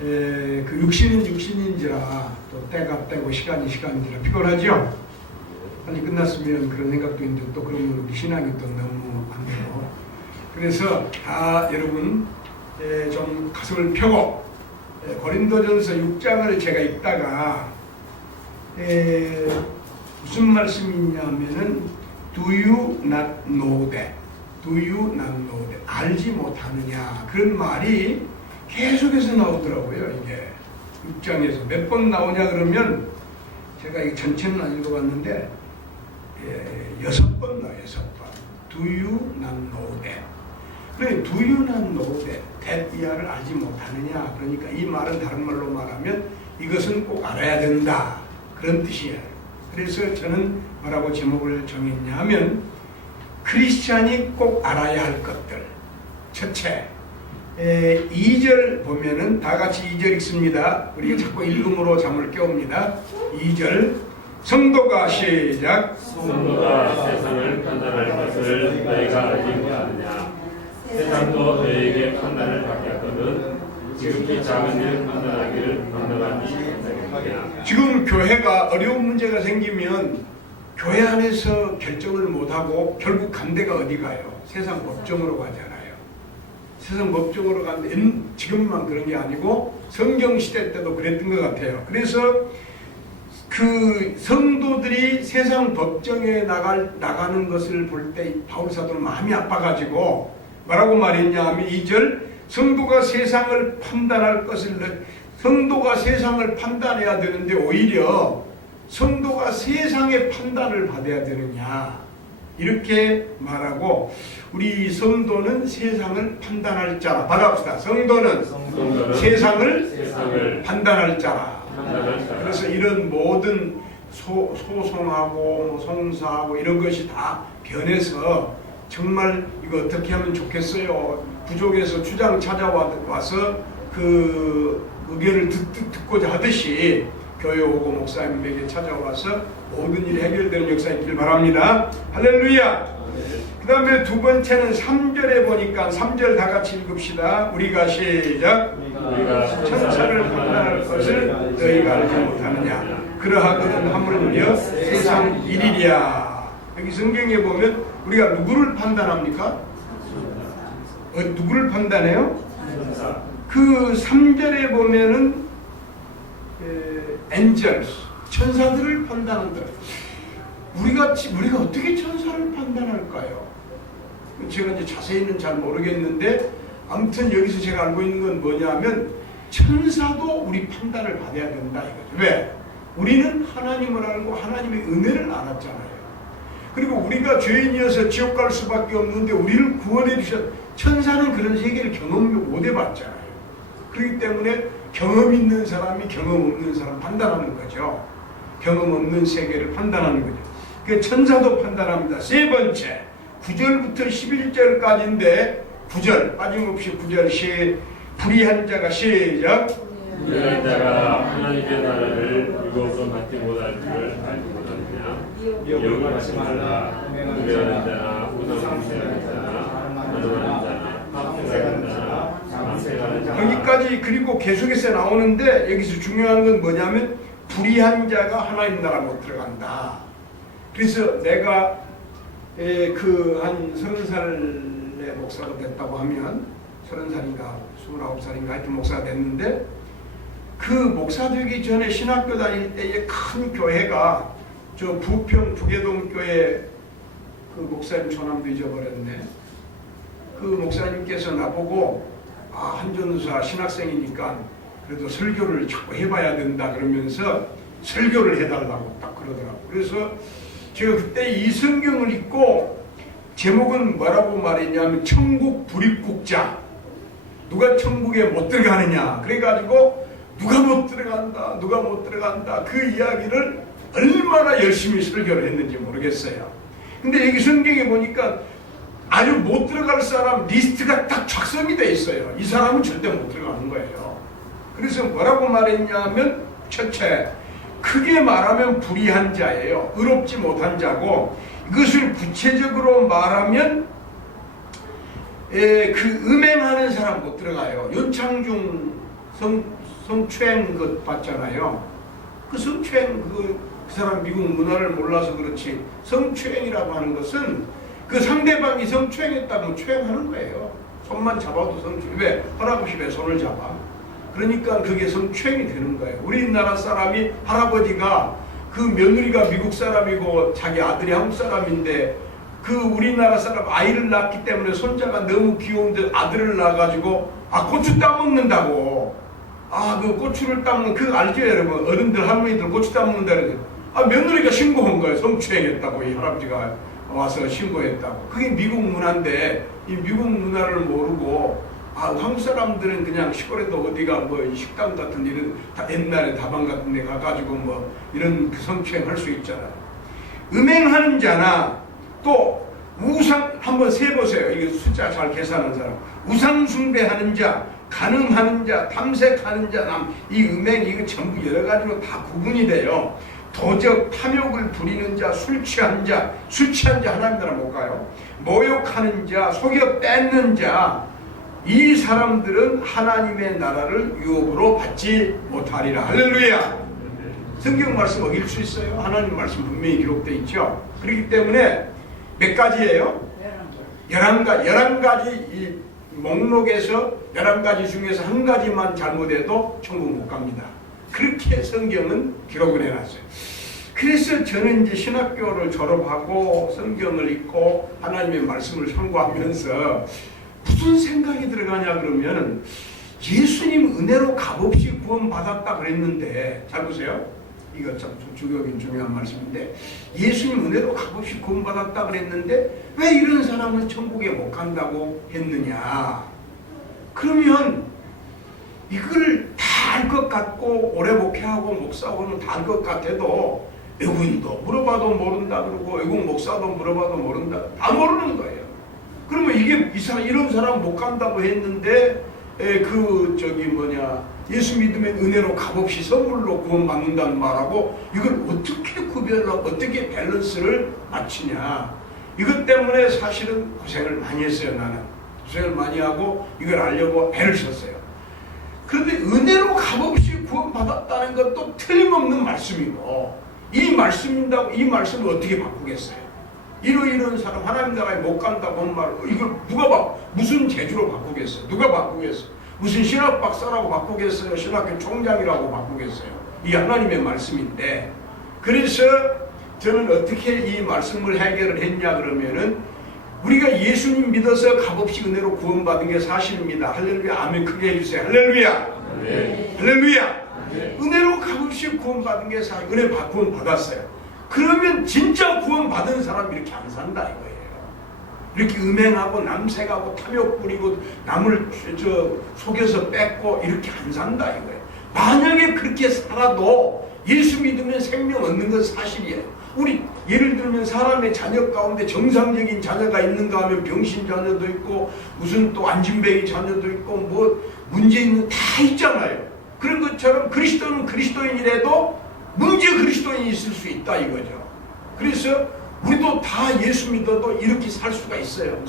그 육신은 육신인지라 또 때가 때고 시간이 시간인지라 피곤하죠. 빨리 끝났으면 그런 생각도 있는데 또 그러면 우리 신앙이 또 너무 안 되고, 그래서 다 여러분 좀 가슴을 펴고 고린도전서 6장을 제가 읽다가 무슨 말씀이 있냐면은 Do you not know that? Do you not know that? 알지 못하느냐, 그런 말이 계속해서 나오더라고요. 이게 6장에서 몇 번 나오냐 그러면 제가 이 전체는 안 읽어봤는데 6번 나와요. 6번. Do you not know that? 그래, Do you not know that? that 이하를 알지 못하느냐. 그러니까 이 말은 다른 말로 말하면 이것은 꼭 알아야 된다, 그런 뜻이에요. 그래서 저는 뭐라고 제목을 정했냐 하면 크리스찬이 꼭 알아야 할 것들. 첫째, 2절 보면은 다 같이 2절 읽습니다. 우리가 자꾸 읽음으로 잠을 깨웁니다. 2절 성도가 시작. 성도가 세상을 판단할 것을 너희가 알지 못하느냐. 세상도 너희에게 판단을 받게 하거든 지극히 작은 일 판단하기를 명령하니 못하겠느냐. 지금 교회가 어려운 문제가 생기면 교회 안에서 결정을 못하고 결국 간대가 어디 가요? 세상 법정으로 가잖아요. 세상 법정으로 가는데 지금만 그런 게 아니고 성경시대 때도 그랬던 것 같아요. 그래서 그 성도들이 세상 법정에 나가는 것을 볼 때 바울사도는 마음이 아파가지고 뭐라고 말했냐 하면 2절 성도가 세상을 판단할 것을, 성도가 세상을 판단해야 되는데 오히려 성도가 세상의 판단을 받아야 되느냐, 이렇게 말하고, 우리 성도는 세상을 판단할 자라. 받아봅시다. 성도는 세상을 판단할 자라. 그래서 이런 모든 소송하고 송사하고 이런 것이 다 변해서 정말 이거 어떻게 하면 좋겠어요. 부족에서 주장 찾아와서 그 의견을 듣고자 하듯이 교회 오고 목사님에게 찾아와서 모든 일이 해결되는 역사 있길 바랍니다. 할렐루야. 그 다음에 두 번째는 3절에 보니까 3절 다 같이 읽읍시다. 우리가 시작. 천사를 판단할 것을 너희가 알지 못하느냐. 그러하거든 하물며 세상 일이랴. 여기 성경에 보면 우리가 누구를 판단합니까? 누구를 판단해요? 그 3절에 보면은 angels, 천사들을 판단한다. 우리가 어떻게 천사를 판단할까요? 제가 이제 자세히는 잘 모르겠는데 아무튼 여기서 제가 알고 있는 건 뭐냐면 천사도 우리 판단을 받아야 된다 이거죠. 왜? 우리는 하나님을 알고 하나님의 은혜를 알았잖아요. 그리고 우리가 죄인이어서 지옥 갈 수밖에 없는데 우리를 구원해 주셨. 천사는 그런 세계를 경험 못 해봤잖아요. 그렇기 때문에 경험 있는 사람이 경험 없는 사람 판단하는 거죠. 경험 없는 세계를 판단하는 거죠. 그 천사도 판단합니다. 세 번째 9절부터 11절까지인데 9절 빠짐없이 9절 불의한 자가 시작. 불의한 자가 하나님의 나라를 이곳으로 맡지 못할 줄을 알지 못하느냐. 미혹을 하지 말라. 불의하는 자나 우상숭배하는 자나 반응하는 자나 합생하는 자나 장생하는 자나. 여기까지 그리고 계속해서 나오는데 여기서 중요한 건 뭐냐면 불의한 자가 하나님 나라 못 들어간다. 그래서 내가 그 한 30살의 목사가 됐다고 하면 30살인가 29살인가 하여튼 목사가 됐는데 그 목사 되기 전에 신학교 다닐 때의 큰 교회가 저 부평 부계동 교회 그 목사님 초남도 잊어버렸네. 그 목사님께서 나보고 한전사 신학생이니까 그래도 설교를 자꾸 해봐야 된다 그러면서 설교를 해달라고 딱 그러더라고. 그래서 제가 그때 이 성경을 읽고 제목은 뭐라고 말했냐면 천국 불입국자. 누가 천국에 못 들어가느냐. 그래가지고 누가 못 들어간다 그 이야기를 얼마나 열심히 설교를 했는지 모르겠어요. 근데 여기 성경에 보니까 아주 못 들어갈 사람 리스트가 딱 작성이 돼 있어요. 이 사람은 절대 못 들어가는 거예요. 그래서 뭐라고 말했냐면 첫째, 크게 말하면 불의한 자예요. 의롭지 못한 자고, 이것을 구체적으로 말하면 그 음행하는 사람 못 들어가요. 윤창중 성추행 그 봤잖아요. 그 성추행 그 사람 미국 문화를 몰라서 그렇지 성추행이라고 하는 것은 그 상대방이 성추행했다면 추행하는 거예요. 손만 잡아도 성추행. 왜? 할아버지 왜 손을 잡아? 그러니까 그게 성추행이 되는 거예요. 우리나라 사람이 할아버지가 그 며느리가 미국 사람이고 자기 아들이 한국 사람인데 그 우리나라 사람 아이를 낳기 때문에 손자가 너무 귀여운데 아들을 낳아가지고 고추 따먹는다고. 그 고추를 따먹는 그 알죠 여러분? 어른들 할머니들 고추 따먹는다 그러죠. 며느리가 신고한 거예요. 성추행했다고 이 할아버지가 와서 신고했다고. 그게 미국 문화인데 이 미국 문화를 모르고 한국 사람들은 그냥 시골에도 어디가 뭐 식당 같은 이런 옛날에 다방 같은 데 가가지고 뭐 이런 성추행 할 수 있잖아요. 음행하는 자나 또 우상 한번 세보세요. 이게 숫자 잘 계산하는 사람. 우상 숭배하는 자, 간음하는 자, 탐색하는 자, 이 음행 이거 전부 여러 가지로 다 구분이 돼요. 도적, 탐욕을 부리는 자, 술 취한 자 하나님 나라 못 가요. 모욕하는 자, 속여 뺏는 자, 이 사람들은 하나님의 나라를 유업으로 받지 못하리라. 할렐루야. 성경 말씀 어길 수 있어요? 하나님 말씀 분명히 기록되어 있죠. 그렇기 때문에 몇 가지예요? 11가지 이 목록에서 11가지 중에서 한 가지만 잘못해도 천국 못 갑니다. 그렇게 성경은 기록을 해놨어요. 그래서 저는 이제 신학교를 졸업하고 성경을 읽고 하나님의 말씀을 참고하면서 무슨 생각이 들어가냐 그러면 예수님 은혜로 값없이 구원받았다 그랬는데 잘 보세요. 이거 참 중요한 말씀인데 예수님 은혜로 값없이 구원받았다 그랬는데 왜 이런 사람은 천국에 못 간다고 했느냐. 그러면 이걸 다 알 것 같고 오래 목회하고 목사하고는 다 알 것 같아도 외국인도 물어봐도 모른다 그러고 외국 목사도 물어봐도 모른다. 다 모르는 거예요. 그러면 이게 이런 사람 못 간다고 했는데 예수 믿으면 은혜로 값없이 선물로 구원받는다는 말하고 이걸 어떻게 구별하고 어떻게 밸런스를 맞추냐. 이것 때문에 사실은 고생을 많이 했어요. 나는 고생을 많이 하고 이걸 알려고 애를 썼어요. 그런데 은혜로 값없이 구원받았다는 것도 틀림없는 말씀이고 이 말씀을 어떻게 바꾸겠어요? 이런 사람 하나님 나라에 못 간다고 한 말 이걸 누가 무슨 재주로 바꾸겠어요? 누가 바꾸겠어요? 무슨 신학 박사라고 바꾸겠어요? 신학교 총장이라고 바꾸겠어요? 이 하나님의 말씀인데 그래서 저는 어떻게 이 말씀을 해결을 했냐 그러면은 우리가 예수님 믿어서 값없이 은혜로 구원받은 게 사실입니다. 할렐루야. 아멘. 크게 해주세요. 할렐루야. 네. 할렐루야. 네. 은혜로 값없이 구원받은 게 사실 은혜 구원받았어요. 그러면 진짜 구원받은 사람 이렇게 안 산다 이거예요. 이렇게 음행하고 남색하고 탐욕 부리고 남을 속여서 뺏고 이렇게 안 산다 이거예요. 만약에 그렇게 살아도 예수 믿으면 생명 얻는 건 사실이에요. 우리 예를 들면 사람의 자녀 가운데 정상적인 자녀가 있는가 하면 병신 자녀도 있고 무슨 또 안진뱅이 자녀도 있고 뭐 문제 있는 다 있잖아요. 그런 것처럼 그리스도는 그리스도인이라도 문제 그리스도인이 있을 수 있다 이거죠. 그래서 우리도 다 예수 믿어도 이렇게 살 수가 있어요.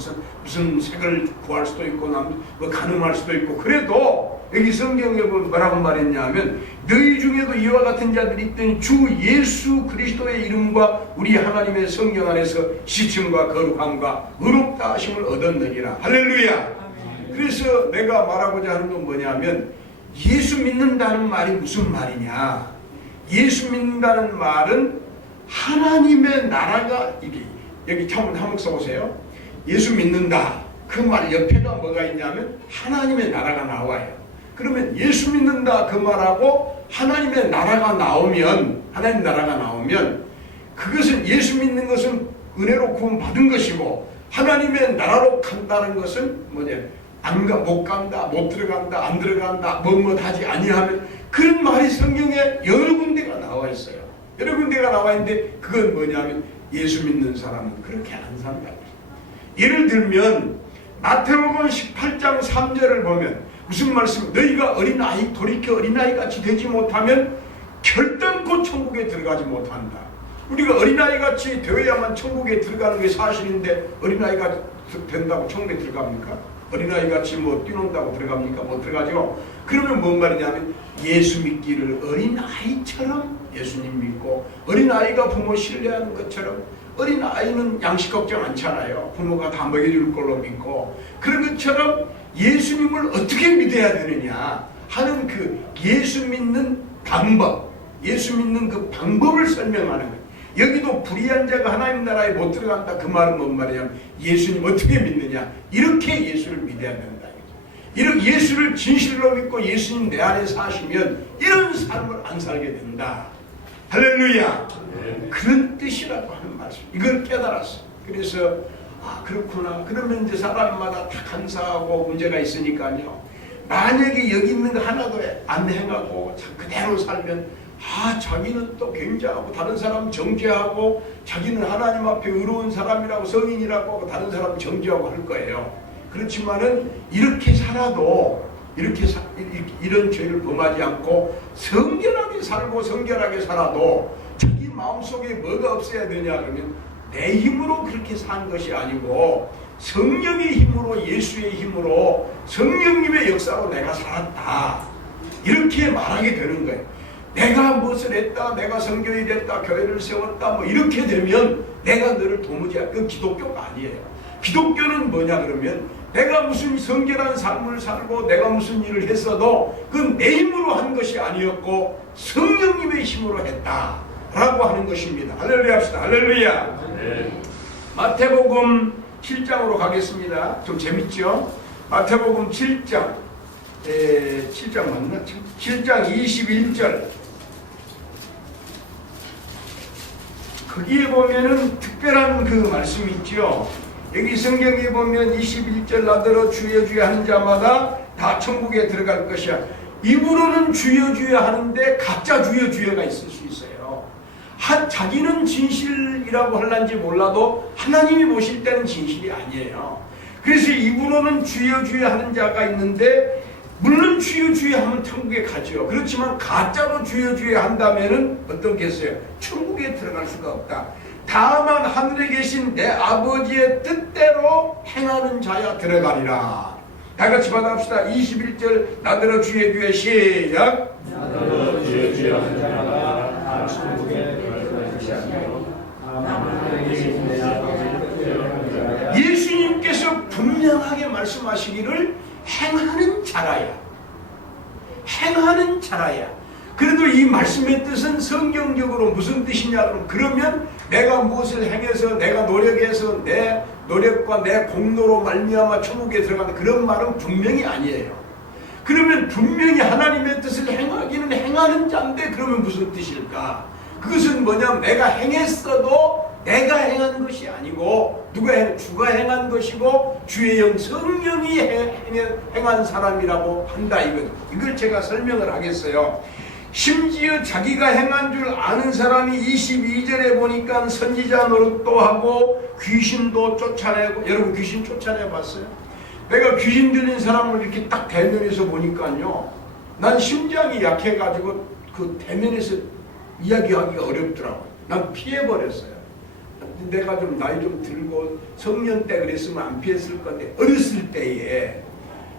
무슨 색을 구할 수도 있고 뭐 가늠할 수도 있고 그래도 여기 성경에 뭐라고 말했냐면 너희 중에도 이와 같은 자들이 있더니 주 예수 그리스도의 이름과 우리 하나님의 성령 안에서 씻음과 거룩함과 의롭다 하심을 얻었느니라. 할렐루야. 그래서 내가 말하고자 하는 건 뭐냐면 예수 믿는다는 말이 무슨 말이냐. 예수 믿는다는 말은 하나님의 나라가 여기 한번 써보세요. 예수 믿는다. 그 말 옆에가 뭐가 있냐면 하나님의 나라가 나와요. 그러면 예수 믿는다 그 말하고 하나님의 나라가 나오면 그것은 예수 믿는 것은 은혜로 구원받은 것이고 하나님의 나라로 간다는 것은 뭐냐 못 간다, 못 들어간다, 안 들어간다, 하지 아니하면 그런 말이 성경에 여러 군데가 나와 있어요. 여러 군데가 나와 있는데 그건 뭐냐면 예수 믿는 사람은 그렇게 안 산다. 예를 들면 마태복음 18장 3절을 보면 무슨 말씀? 너희가 어린아이 돌이켜 어린아이같이 되지 못하면 결단코 천국에 들어가지 못한다. 우리가 어린아이같이 되어야만 천국에 들어가는 게 사실인데 어린아이가 된다고 천국에 들어갑니까? 어린아이 같이 뭐 뛰논다고 들어갑니까? 못 들어가죠. 그러면 뭔 말이냐면 예수 믿기를 어린아이처럼 예수님 믿고, 어린아이가 부모 신뢰하는 것처럼, 어린아이는 양식 걱정 않잖아요. 부모가 다 먹여줄 걸로 믿고, 그런 것처럼 예수님을 어떻게 믿어야 되느냐 하는 그 예수 믿는 방법, 예수 믿는 그 방법을 설명하는 거예요. 여기도 불의한 자가 하나님 나라에 못 들어간다, 그 말은 뭔 말이냐면 예수님 어떻게 믿느냐, 이렇게 예수를 믿어야 된다. 이렇게 예수를 진실로 믿고 예수님 내 안에 사시면 이런 삶을 안 살게 된다. 할렐루야. 그런 뜻이라고 하는 말씀, 이걸 깨달았어. 그래서 그렇구나. 그러면 이제 사람마다 다 간사하고 문제가 있으니까요, 만약에 여기 있는 거 하나도 안 행하고 그대로 살면 자기는 또 굉장하고 다른 사람 정죄하고, 자기는 하나님 앞에 의로운 사람이라고 성인이라고 하고 다른 사람 정죄하고 할 거예요. 그렇지만은 이렇게 살아도 이런 죄를 범하지 않고 성결하게 살고 성결하게 살아도 자기 마음속에 뭐가 없어야 되냐 그러면 내 힘으로 그렇게 산 것이 아니고 성령의 힘으로, 예수의 힘으로, 성령님의 역사로 내가 살았다, 이렇게 말하게 되는 거예요. 내가 무엇을 했다, 내가 선교이 됐다, 교회를 세웠다, 뭐 이렇게 되면 내가 너를 도무지, 그 기독교가 아니에요. 기독교는 뭐냐 그러면 내가 무슨 성결한 삶을 살고 내가 무슨 일을 했어도 그건 내 힘으로 한 것이 아니었고 성령님의 힘으로 했다라고 하는 것입니다. 할렐루야 합시다. 할렐루야. 네. 마태복음 7장으로 가겠습니다. 좀 재밌죠? 마태복음 7장 7장 맞나? 7장 21절. 거기에 보면은 특별한 그 말씀이 있죠. 여기 성경에 보면 21절 나더러 주여 주여 하는 자마다 다 천국에 들어갈 것이야. 입으로는 주여 주여 하는데 가짜 주여 주여가 있을 수 있어요. 자기는 진실이라고 할란지 몰라도 하나님이 보실 때는 진실이 아니에요. 그래서 입으로는 주여 주여 하는 자가 있는데, 물론 주여 주여 하면 천국에 가죠. 그렇지만 가짜로 주여 주여 한다면은 어떤 게 있어요? 천국에 들어갈 수가 없다. 다만 하늘에 계신 내 아버지의 뜻대로 행하는 자야 들어가리라. 다 같이 받아봅시다. 21절 나더러 주여 주여 시작. 나더러 주여 주여 하는 자마다 다 천국에 들어갈 것이 아니요 다만 하늘에 계신 내 아버지의 뜻대로 하는 자야. 예수님께서 분명하게 말씀하시기를 행하는 자라야, 행하는 자라야. 그래도 이 말씀의 뜻은 성경적으로 무슨 뜻이냐 그러면 내가 무엇을 행해서, 내가 노력해서, 내 노력과 내 공로로 말미암아 천국에 들어가는 그런 말은 분명히 아니에요. 그러면 분명히 하나님의 뜻을 행하기는 행하는 자인데 그러면 무슨 뜻일까? 그것은 뭐냐면 내가 행했어도 내가 행한 것이 아니고 주가 행한 것이고 주의 영 성령이 행한 사람이라고 한다. 이걸 제가 설명을 하겠어요. 심지어 자기가 행한 줄 아는 사람이 22절에 보니까 선지자 노릇도 하고 귀신도 쫓아내고, 여러분 귀신 쫓아내 봤어요? 내가 귀신 들린 사람을 이렇게 딱 대면에서 보니까요, 난 심장이 약해가지고 그 대면에서 이야기하기가 어렵더라고요. 난 피해버렸어요. 내가 좀 나이 좀 들고 성년 때 그랬으면 안 피했을 건데, 어렸을 때에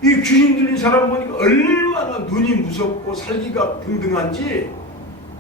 이 귀신 들린 사람 보니까 얼마나 눈이 무섭고 살기가 등등한지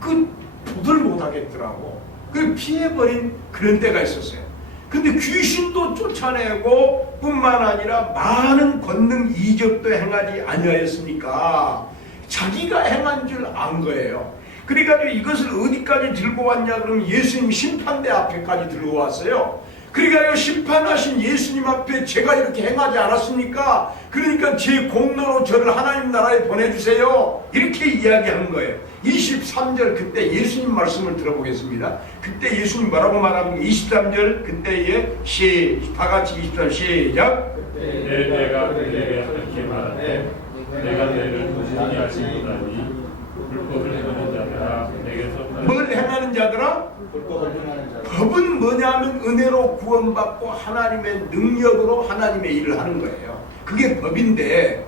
보들 못하겠더라고. 그래서 피해버린 그런 때가 있었어요. 근데 귀신도 쫓아내고 뿐만 아니라 많은 권능 이적도 행하지 아니하였습니까? 자기가 행한 줄 안 거예요. 그러니까 이것을 어디까지 들고 왔냐 그러면 예수님 심판대 앞에까지 들고 왔어요. 그러니까 심판하신 예수님 앞에 제가 이렇게 행하지 않았습니까? 그러니까 제 공로로 저를 하나님 나라에 보내주세요. 이렇게 이야기하는 거예요. 23절 그때 예수님 말씀을 들어보겠습니다. 그때 예수님 뭐라고 말합니까? 23절 그때에 다 같이 23절 시작. 그때 내가 그에게 이렇게 말하되 내가 너를 도저히 알지 못하니 불법을 행하는 자들아 내게서 뭘 행하는 자들아? 법은 뭐냐면 은혜로 구원받고 하나님의 능력으로 하나님의 일을 하는 거예요. 그게 법인데,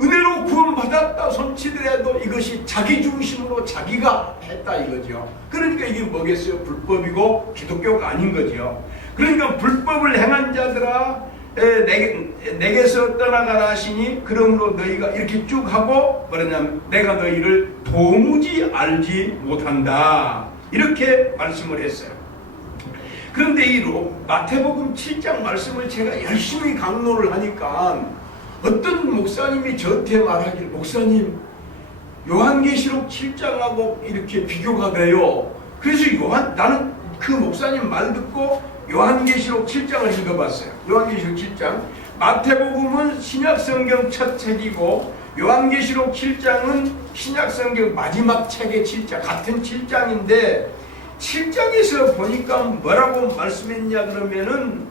은혜로 구원받았다 손치더라도 이것이 자기 중심으로 자기가 했다 이거죠. 그러니까 이게 뭐겠어요? 불법이고 기독교가 아닌 거죠. 그러니까 불법을 행한 자들아 내게서 떠나가라 하시니 그러므로 너희가 이렇게 쭉 하고 뭐냐면 내가 너희를 도무지 알지 못한다 이렇게 말씀을 했어요. 그런데 이 마태복음 7장 말씀을 제가 열심히 강론을 하니까 어떤 목사님이 저한테 말하기를 목사님 요한계시록 7장하고 이렇게 비교가 돼요. 그래서 나는 그 목사님 말 듣고 요한계시록 7장을 읽어봤어요. 요한계시록 7장. 마태복음은 신약성경 첫 책이고 요한계시록 7장은 신약성경 마지막 책의 7장 같은 7장인데 7장에서 보니까 뭐라고 말씀했냐 그러면은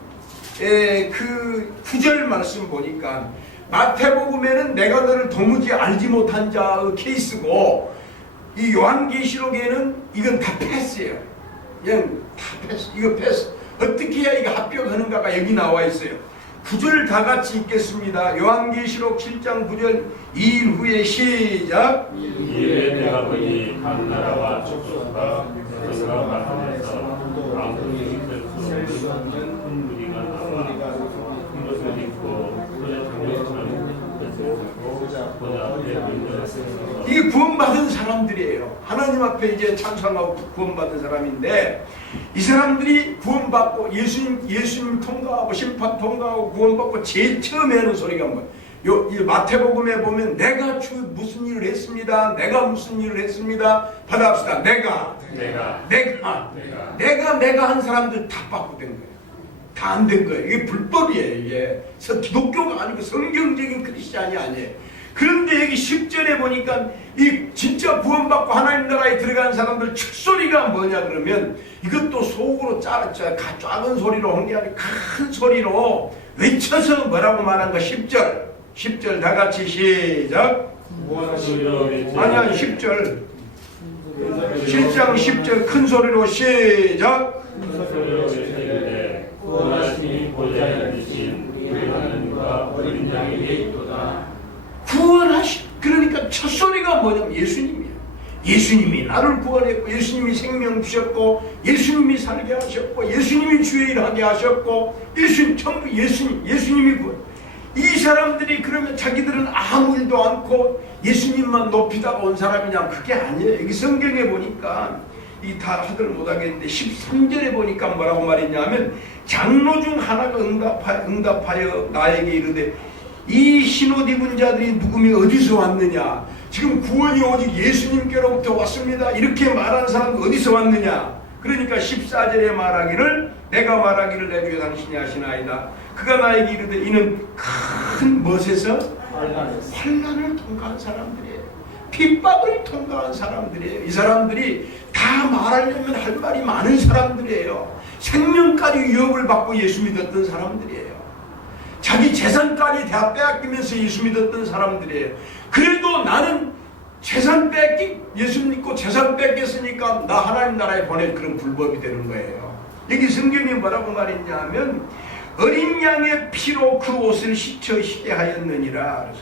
그 9절 말씀 보니까 마태복음에는 내가 너를 도무지 알지 못한 자의 케이스고 이 요한계시록에는 이건 다 패스예요. 그냥 다 패스. 이거 패스. 어떻게 해야 이거 합격하는가가 여기 나와 있어요. 9절 다 같이 읽겠습니다. 요한계시록 7장 9절 2일 후에 시작. 이에 내가 보니 한 나라와 족속과 백성과 같은데서 아무리 셀수 없는 큰 무리가 나와 큰 것을 입고 소자 장면처럼 것을 입고 보좌 앞에 앉아있어서 이게 구원받은 사람들이에요. 하나님 앞에 이제 찬송하고 구원받은 사람인데 이 사람들이 구원받고 예수님 통과하고 심판 통과하고 구원받고 제일 처음에 하는 소리가 뭐예요? 이 마태복음에 보면 내가 무슨 일을 했습니다. 내가 무슨 일을 했습니다. 받아봅시다. 내가 한 사람들 다 바꾸된 거예요. 다 안 된 거예요. 이게 불법이에요. 이게 기독교가 아니고 성경적인 크리스찬이 아니에요. 그런데 여기 10절에 보니까 이 진짜 구원받고 하나님 나라에 들어간 사람들 축소리가 뭐냐 그러면 이것도 속으로 작은 소리로 한 게 아니고 큰 소리로 외쳐서 뭐라고 말한 거 10절 다 같이 시작. 아니야 10절 7장 10절 큰 소리로 시작. 구원하시니 보좌에 앉으신 우리 하나님과 어린 양에게 있도다. 그러니까 첫 소리가 뭐냐면 예수님이에요. 예수님이 나를 구원했고 예수님이 생명 주셨고 예수님이 살게 하셨고 예수님이 주의 일 하게 하셨고 전부 예수님이 구원. 이 사람들이 그러면 자기들은 아무 일도 않고 예수님만 높이다가 온 사람이냐? 그게 아니에요. 여기 성경에 보니까 이 다 하들 못하겠는데 13절에 보니까 뭐라고 말했냐면 장로 중 하나가 응답하여 나에게 이르되 이 흰옷 입은 자들이 누구며 어디서 왔느냐? 지금 구원이 오직 예수님께로부터 왔습니다. 이렇게 말하는 사람은 어디서 왔느냐? 그러니까 14절에 말하기를 내가 말하기를 내 주에 당신이 하시나이다. 그가 나에게 이르되 이는 큰 멋에서 환난을 통과한 사람들이에요. 핍박을 통과한 사람들이에요. 이 사람들이 다 말하려면 할 말이 많은 사람들이에요. 생명까지 위협을 받고 예수 믿었던 사람들이에요. 자기 재산까지 다 빼앗기면서 예수 믿었던 사람들이에요. 그래도 나는 재산 예수 믿고 재산 뺏겼으니까 나 하나님 나라에 보낼 그런 불법이 되는 거예요. 여기 성경이 뭐라고 말했냐면 어린 양의 피로 그 옷을 씻어 희게 하였느니라.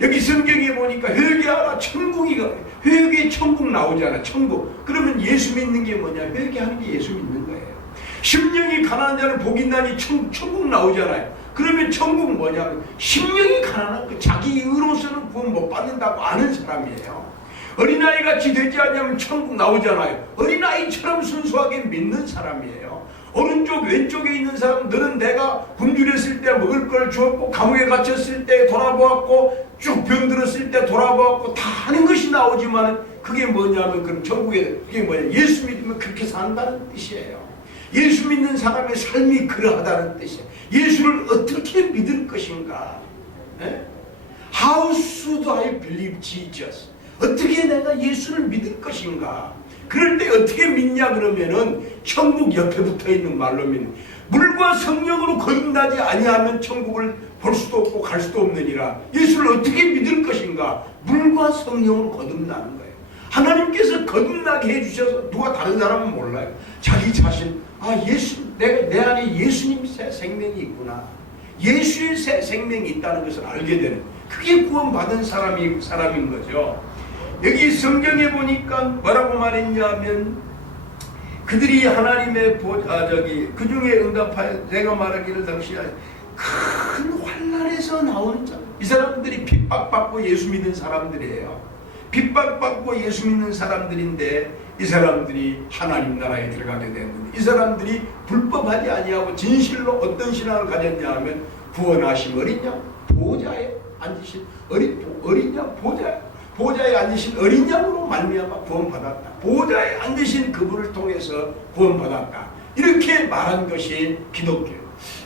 여기 성경에 보니까 회개하라 회개 천국 나오잖아. 천국. 그러면 예수 믿는 게 뭐냐? 회개하는 게 예수 믿는 거예요. 심령이 가난한 자는 복이 있나니 천국 나오잖아요. 그러면 천국 뭐냐면 심령이 가난한 거 자기 의로서는 구원 못 받는다고 아는 사람이에요. 어린아이같이 되지 않냐면 천국 나오잖아요. 어린아이처럼 순수하게 믿는 사람이에요. 오른쪽 왼쪽에 있는 사람 너는 내가 굶주렸을 때 먹을 걸 주었고 감옥에 갇혔을 때 돌아보았고 쭉 병들었을 때 돌아보았고 다 하는 것이 나오지만 그게 뭐냐면 그럼 천국에 그게 뭐냐 예수 믿으면 그렇게 산다는 뜻이에요. 예수 믿는 사람의 삶이 그러하다는 뜻이에요. 예수를 어떻게 믿을 것인가? 네? How should I believe Jesus? 어떻게 내가 예수를 믿을 것인가? 그럴 때 어떻게 믿냐 그러면은 천국 옆에 붙어있는 말로 믿는 물과 성령으로 거듭나지 아니하면 천국을 볼 수도 없고 갈 수도 없느니라. 예수를 어떻게 믿을 것인가? 물과 성령으로 거듭나는 거예요. 하나님께서 거듭나게 해주셔서 누가 다른 사람은 몰라요. 자기 자신 내 안에 예수님 새 생명이 있구나. 예수의 새 생명이 있다는 것을 알게 되는 그게 구원받은 사람인 거죠. 여기 성경에 보니까 뭐라고 말했냐면 그들이 하나님의 그 중에 응답하여 내가 말하기를 당신이 큰 환난에서 나오는 자. 이 사람들이 핍박받고 예수 믿는 사람들이에요. 핍박받고 예수 믿는 사람들인데 이 사람들이 하나님 나라에 들어가게 됐는데 이 사람들이 불법하지 아니하고 진실로 어떤 신앙을 가졌냐 하면 구원하심 어린 양 보호자에 앉으신 어린 양 보호자에 앉으신 어린 양으로 말미암아 구원받았다. 보호자에 앉으신 그분을 통해서 구원받았다. 이렇게 말한 것이 기독교.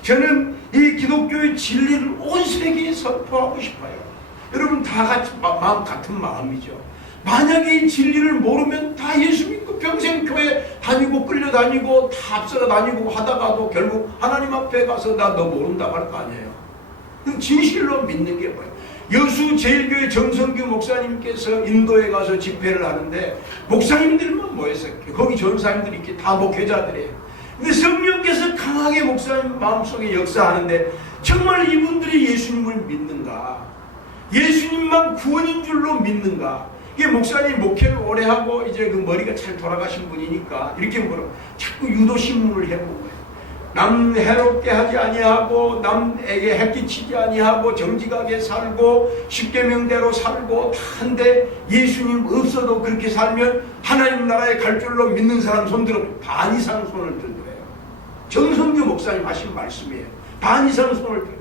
저는 이 기독교의 진리를 온 세계에 선포하고 싶어요. 여러분 다 같이 마음 같은 마음이죠. 만약에 이 진리를 모르면 다 예수 믿고 평생 교회 다니고 끌려다니고 다 앞서가 다니고 하다가도 결국 하나님 앞에 가서 나 너 모른다고 할 거 아니에요. 진실로 믿는 게 뭐예요? 여수 제일교회 정성규 목사님께서 인도에 가서 집회를 하는데 목사님들만 모였어요. 거기 전사님들이 이렇게 다 목회자들이에요. 근데 성령께서 강하게 목사님 마음속에 역사하는데 정말 이분들이 예수님을 믿는가? 예수님만 구원인 줄로 믿는가? 이게 목사님 목회를 오래 하고 이제 그 머리가 잘 돌아가신 분이니까 이렇게 물어 자꾸 유도신문을 해본 거예요. 남 해롭게 하지 아니하고 남에게 해끼치지 아니하고 정직하게 살고 십계명대로 살고 다 한데 예수님 없어도 그렇게 살면 하나님 나라에 갈 줄로 믿는 사람 손들어 반 이상 손을 들더래요. 정성규 목사님 하신 말씀이에요. 반 이상 손을 들어.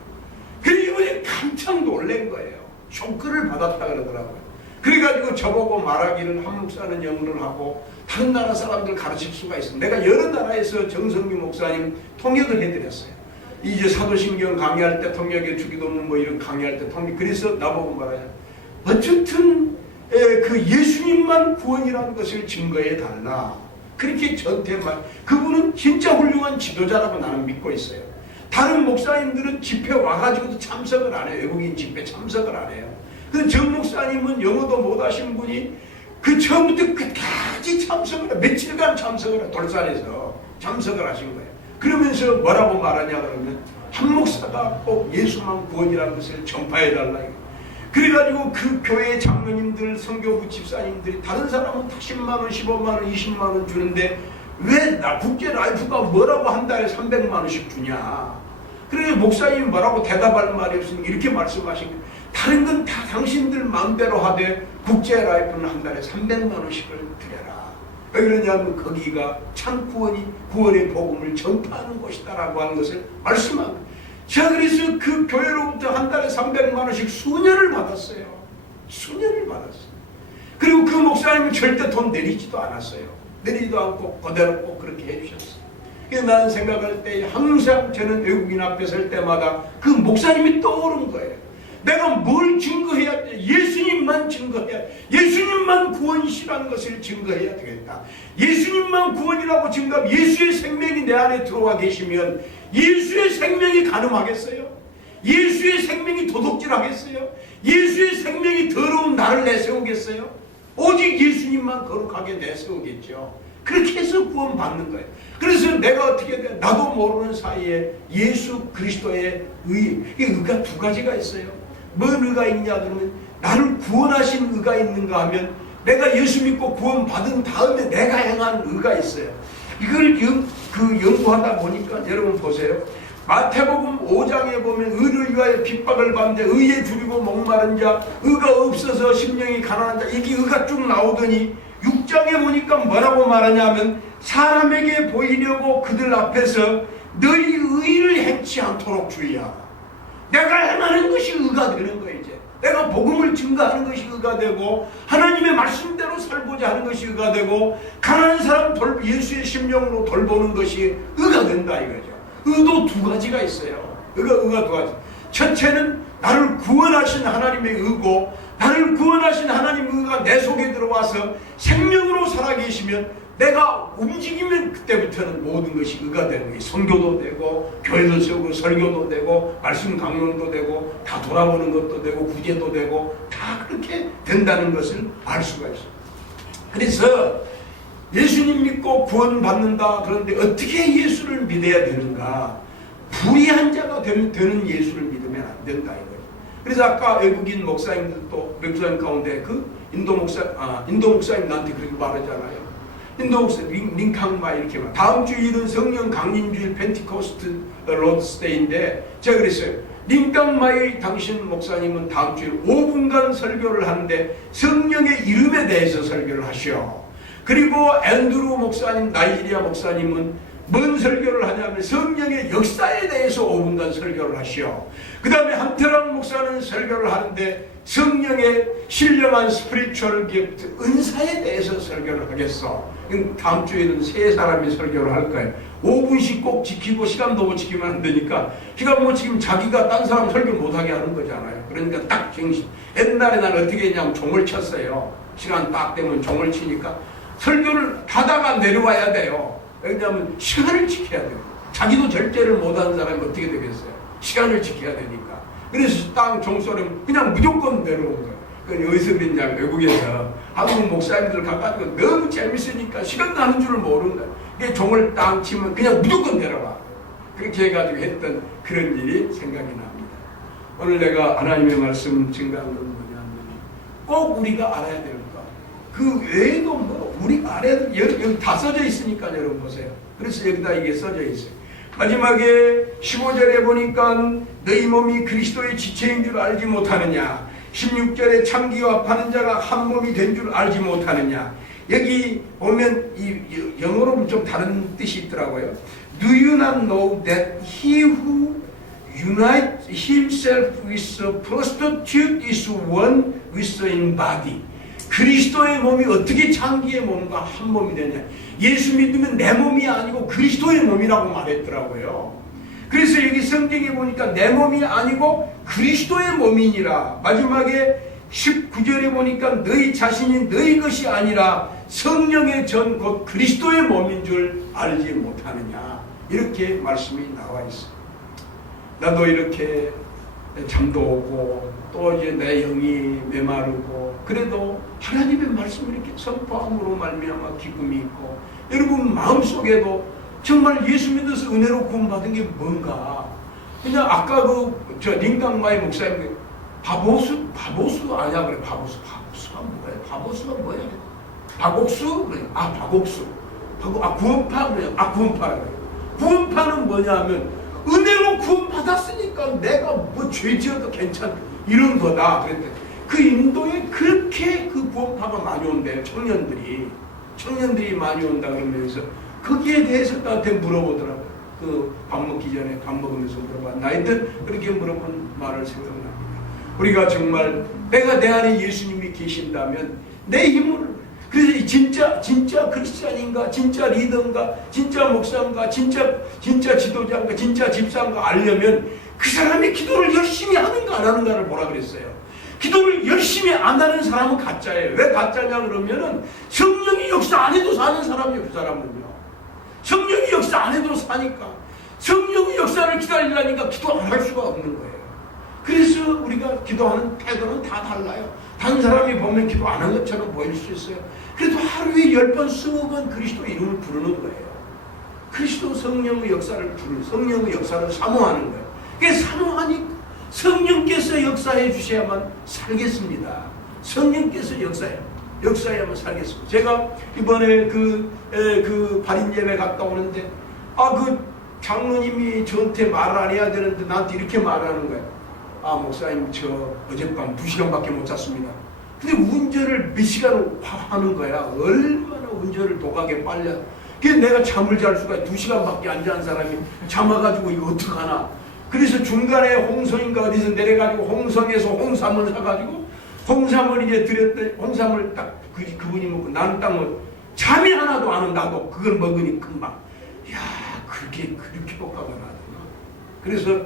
그래서 이분이 깜짝 놀란 거예요. 쇼크를 받았다 그러더라고요. 그래가지고 저보고 말하기는 한 목사는 영어를 하고 다른 나라 사람들 가르칠 수가 있어. 내가 여러 나라에서 정성규 목사님 통역을 해드렸어요. 이제 사도신경 강의할 때 통역해 주기도 없는 뭐 이런 강의할 때 통역. 그래서 나보고 말하자. 어쨌든 그 예수님만 구원이라는 것을 증거해 달라. 그렇게 저한테 말. 그분은 진짜 훌륭한 지도자라고 나는 믿고 있어요. 다른 목사님들은 집회 와가지고도 참석을 안 해요. 외국인 집회 참석을 안 해요. 그 전 목사님은 영어도 못하신 분이 그 처음부터 끝까지 참석을 해. 며칠간 참석을 해. 돌산에서 참석을 하신 거예요. 그러면서 뭐라고 말하냐 그러면 한 목사가 꼭 예수만 구원이라는 것을 전파해달라. 그래가지고 그 교회 장로님들, 성교부 집사님들이 다른 사람은 10만원, 15만원, 20만원 주는데 왜 나 국제 라이프가 뭐라고 한 달에 300만원씩 주냐. 그래서 목사님이 뭐라고 대답할 말이 없으니 이렇게 말씀하신 거예요. 다른 건 다 당신들 마음대로 하되 국제 라이프는 한 달에 300만원씩을 드려라. 왜 그러냐면 거기가 참 구원의 복음을 전파하는 곳이다라고 하는 것을 말씀한 거예요. 제가 그래서 그 교회로부터 한 달에 300만원씩 수년을 받았어요. 수년을 받았어요. 그리고 그 목사님은 절대 돈 내리지도 않았어요. 내리지도 않고 그대로 꼭 그렇게 해주셨어요. 그래서 나는 생각할 때 항상 저는 외국인 앞에 설 때마다 그 목사님이 떠오른 거예요. 내가 뭘 증거해야 돼? 예수님만 증거해야 돼. 예수님만 구원이시라는 것을 증거해야 되겠다. 예수님만 구원이라고 증거하면 예수의 생명이 내 안에 들어와 계시면 예수의 생명이 가늠하겠어요? 예수의 생명이 도둑질하겠어요? 예수의 생명이 더러운 나를 내세우겠어요? 오직 예수님만 거룩하게 내세우겠죠. 그렇게 해서 구원받는 거예요. 그래서 내가 어떻게 돼? 나도 모르는 사이에 예수 그리스도의 의가 두 가지가 있어요. 뭔 의가 있냐 그러면 나를 구원하신 의가 있는가 하면 내가 예수 믿고 구원받은 다음에 내가 행한 의가 있어요. 이걸 연구하다 보니까 여러분 보세요. 마태복음 5장에 보면 의를 위하여 핍박을 받는데 의에 줄이고 목마른 자, 의가 없어서 심령이 가난한 자, 이게 의가 쭉 나오더니 6장에 보니까 뭐라고 말하냐면 사람에게 보이려고 그들 앞에서 너희 의를 행치 않도록 주의하라. 내가 행하는 것이 의가 되는 거예요. 이제 내가 복음을 증거하는 것이 의가 되고 하나님의 말씀대로 살고자 하는 것이 의가 되고 가난한 사람 예수의 심령으로 돌보는 것이 의가 된다 이거죠. 의도 두 가지가 있어요. 의가 두 가지. 첫째는 나를 구원하신 하나님의 의고 나를 구원하신 하나님의 의가 내 속에 들어와서 생명으로 살아계시면 내가 움직이면 그때부터는 모든 것이 의가 되는 거예요. 선교도 되고 교회도 세우고 설교도 되고 말씀 강론도 되고 다 돌아보는 것도 되고 구제도 되고 다 그렇게 된다는 것을 알 수가 있어요. 그래서 예수님 믿고 구원받는다. 그런데 어떻게 예수를 믿어야 되는가? 불의한 자가 되는 예수를 믿으면 안 된다 이거예요. 그래서 아까 외국인 목사님들도 목사님 가운데 그 인도 목사님 나한테 그렇게 말하잖아요. 인도옥사 링캉마 이렇게 말. 다음 주일은 성령 강림주일 펜티코스트 로드스데이인데 제가 그랬어요. 링캉마의 당신 목사님은 다음 주일 5분간 설교를 하는데 성령의 이름에 대해서 설교를 하시오. 그리고 앤드루 목사님, 나이지리아 목사님은 뭔 설교를 하냐면 성령의 역사에 대해서 5분간 설교를 하시오. 그 다음에 한태랑 목사는 설교를 하는데 성령의 신령한 스피리추얼 기프트, 은사에 대해서 설교를 하겠어. 다음 주에는 세 사람이 설교를 할 거예요. 5분씩 꼭 지키고 시간도 못 지키면 안 되니까 시간 못 지키면 자기가 딴 사람 설교 못하게 하는 거잖아요. 그러니까 딱 정신. 옛날에 난 어떻게 했냐면 종을 쳤어요. 시간 딱 되면 종을 치니까 설교를 하다가 내려와야 돼요. 왜냐하면 시간을 지켜야 돼요. 자기도 절제를 못하는 사람이 어떻게 되겠어요. 시간을 지켜야 되니까. 그래서 땅 종소리면 그냥 무조건 내려온 거예요. 어디서 그랬냐, 외국에서 한국 목사님들 가가지고 너무 재밌으니까 시간 가는 줄을 모르는 거예요. 이게 종을 땅 치면 그냥 무조건 내려와. 그렇게 해가지고 했던 그런 일이 생각이 납니다. 오늘 내가 하나님의 말씀 증가한 건 뭐냐면 꼭 우리가 알아야 될 것. 그 외에도 뭐 우리가 알아야 될, 여기 다 써져 있으니까 여러분 보세요. 그래서 여기다 이게 써져 있어요. 마지막에 15절에 보니까 너희 몸이 그리스도의 지체인 줄 알지 못하느냐. 16절에 참기와 파는 자가 한 몸이 된 줄 알지 못하느냐. 여기 보면 이 영어로는 좀 다른 뜻이 있더라고요. Do you not know that he who unites himself with a prostitute is one with the body? 그리스도의 몸이 어떻게 창기의 몸과 한 몸이 되냐. 예수 믿으면 내 몸이 아니고 그리스도의 몸이라고 말했더라고요. 그래서 여기 성경에 보니까 내 몸이 아니고 그리스도의 몸이니라. 마지막에 19절에 보니까 너희 자신이 너희 것이 아니라 성령의 전 곧 그리스도의 몸인 줄 알지 못하느냐. 이렇게 말씀이 나와 있어요. 나도 이렇게 잠도 오고 또 이제 내 영이 메마르고 그래도 하나님의 말씀을 이렇게 선포함으로 말미암아 기쁨이 있고 여러분 마음속에도 정말 예수 믿어서 은혜로 구원받은 게 뭔가. 그냥 아까 저 링강마의 목사님 바보수 아니야 그래. 바보수가 뭐야? 바보수가 뭐야? 박옥수 그래. 박옥수. 구원파 그래. 구원파 그래. 구원파는 뭐냐면 은혜로 구원받았으니까 내가 뭐 죄 지어도 괜찮다 이런 거다. 그랬더니 그 인도에 그렇게 그 구원파가 많이 온대요. 청년들이 많이 온다 그러면서 거기에 대해서 나한테 물어보더라고요. 그 밥 먹기 전에 밥 먹으면서 물어봐. 나이든 그렇게 물어본 말을 생각납니다. 우리가 정말 내가 내 안에 예수님이 계신다면 내 힘으로 그래서 진짜 크리스찬인가 진짜 리더인가 진짜 목사인가 진짜 지도자인가 진짜 집사인가 알려면 그 사람이 기도를 열심히 하는가 안 하는가를 보라 그랬어요. 기도를 열심히 안 하는 사람은 가짜예요. 왜 가짜냐 그러면은 성령이 역사 안 해도 사는 사람이에요. 그 사람은요. 성령이 역사 안 해도 사니까 성령의 역사를 기다리려니까 기도 안 할 수가 없는 거예요. 그래서 우리가 기도하는 태도는 다 달라요. 다른 사람이 보면 기도 안 한 것처럼 보일 수 있어요. 그래도 하루에 10번 20번 그리스도 이름을 부르는 거예요. 그리스도 성령의 역사를 성령의 역사를 사모하는 거예요. 그게 사모하니 성령께서 역사해 주셔야만 살겠습니다. 성령께서 역사해야만 살겠습니다. 제가 이번에 그 발인 예배 갔다 오는데 그 장로님이 저한테 말을 안 해야 되는데 나한테 이렇게 말하는 거예요. 목사님 저 어젯밤 2시간밖에 못 잤습니다. 근데 운전을 몇 시간을 하는 거야. 얼마나 운전을 독하게 빨려. 그래서 내가 잠을 잘 수가 2시간밖에 안 잔 사람이 잠아가지고 이거 어떡하나. 그래서 중간에 홍성인가 어디서 내려가지고 홍성에서 홍삼을 사가지고 홍삼을 이제 드렸더니 홍삼을 딱 그분이 먹고 나는 딱 잠이 하나도 안 온다고 그걸 먹으니 금방 그렇게 효과가 나더나. 그래서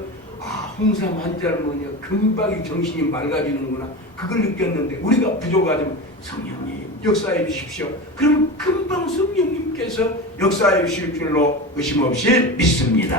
홍삼 한 잔 먹으니 금방 정신이 맑아지는구나. 그걸 느꼈는데 우리가 부족하지만 성령님 역사해 주십시오. 그러면 금방 성령님께서 역사해 주실 줄로 의심 없이 믿습니다.